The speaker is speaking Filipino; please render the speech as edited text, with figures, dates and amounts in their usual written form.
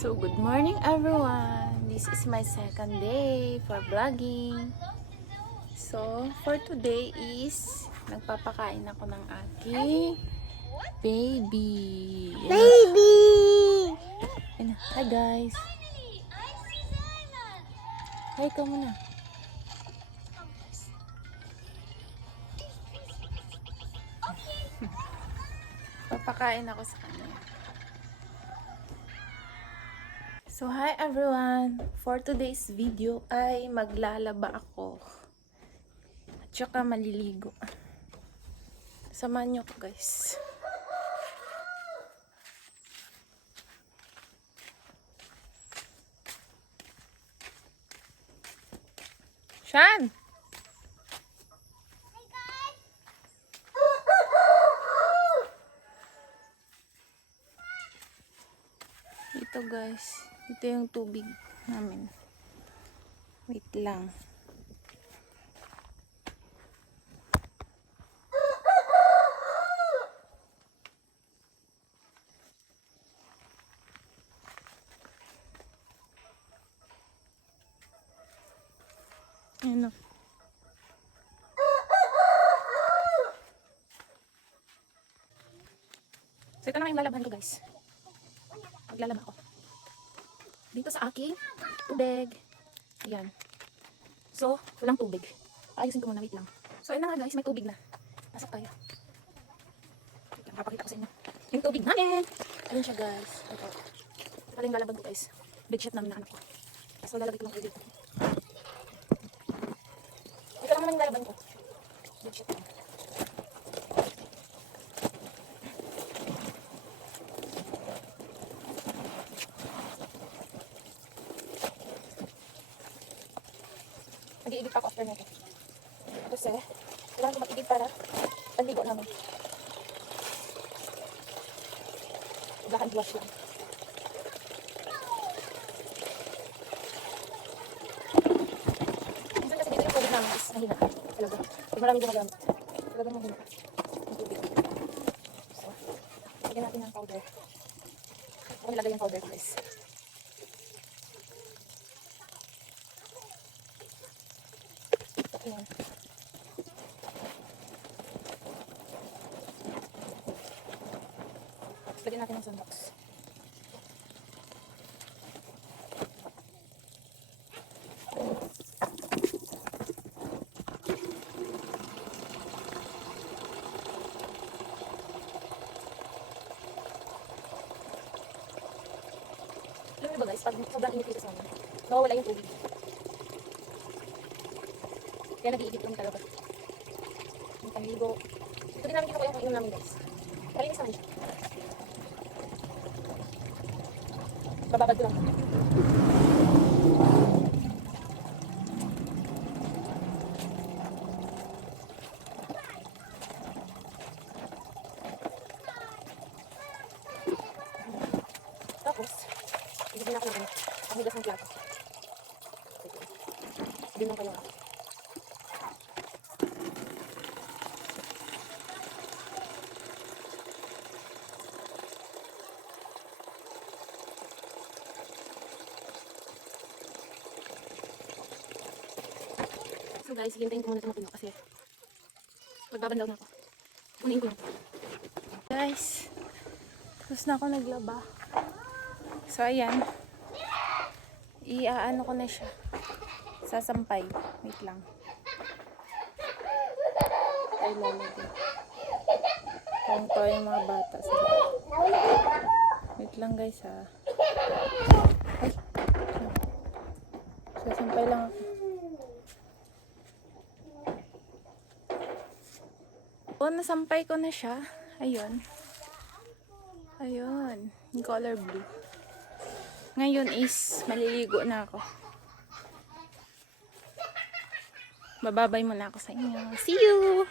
So, good morning everyone! This is my second day for vlogging. So, for today is nagpapakain ako ng aking baby. Baby! Ayan. Hi guys! Hi ka muna. Papakain ako sa kanya. So, hi everyone! For today's video ay maglalaba ako. At saka maliligo. Samahan niyo ko guys. Shan! Ito guys. Ito yung tubig namin. Wait lang. Ayan o. So ito na yung lalaban ko guys. Maglalaba ako. Dito sa aking tubig. Ayan. So, walang tubig. Ayusin ko muna, wait lang. So, ayun na nga guys, may tubig na. Pasok tayo. Wait lang, papakita ko sa inyo. Yung tubig namin. Ayun siya guys. Ito. Ito pala yung lalaban ko guys. Bedsheet namin na anak ko. So, lalagay ko lang tubig. Ito lang naman yung lalaban ko. Bedsheet lang. Nag-iigib ako after nito. Kasi, kailangan ko mag-igib para panligo namin. Black and wash lang. Minsan kasi dito yung tubig namin is mahina. Talaga. Pag maraming gumagamit. Talagang mahina. Yung tubig. So, lagyan natin ng powder. Ako nilagay yung powder guys. Ayan. Lagyan natin ng sunbox. Alam mo ba guys, pag sobrang init dito sa amin, nawawala yung tubig. Kaya nag-iigit kami talaga. Yung panligo. Ito din namin kinukuha yung inom namin guys. Malinis naman siya. Bababad ko lang. Tapos, ibigin ako ng ano. Ang higas ng plato. Ibigin lang kayo ako. So guys, hintayin ko muna ito matulo kasi magbabandaw na ako. Kunin ko lang. Guys, tapos na ako naglaba. So ayan. Iaano ko na siya. Sasampay. Wait lang. Ay lalagay. Kung yung mga bata. Wait lang guys ha. Ay. Sasampay lang ako. O, nasampay ko na siya. Ayun. Ayun. Yung color blue. Ngayon is maliligo na ako. Bababay muna ako sa inyo. See you!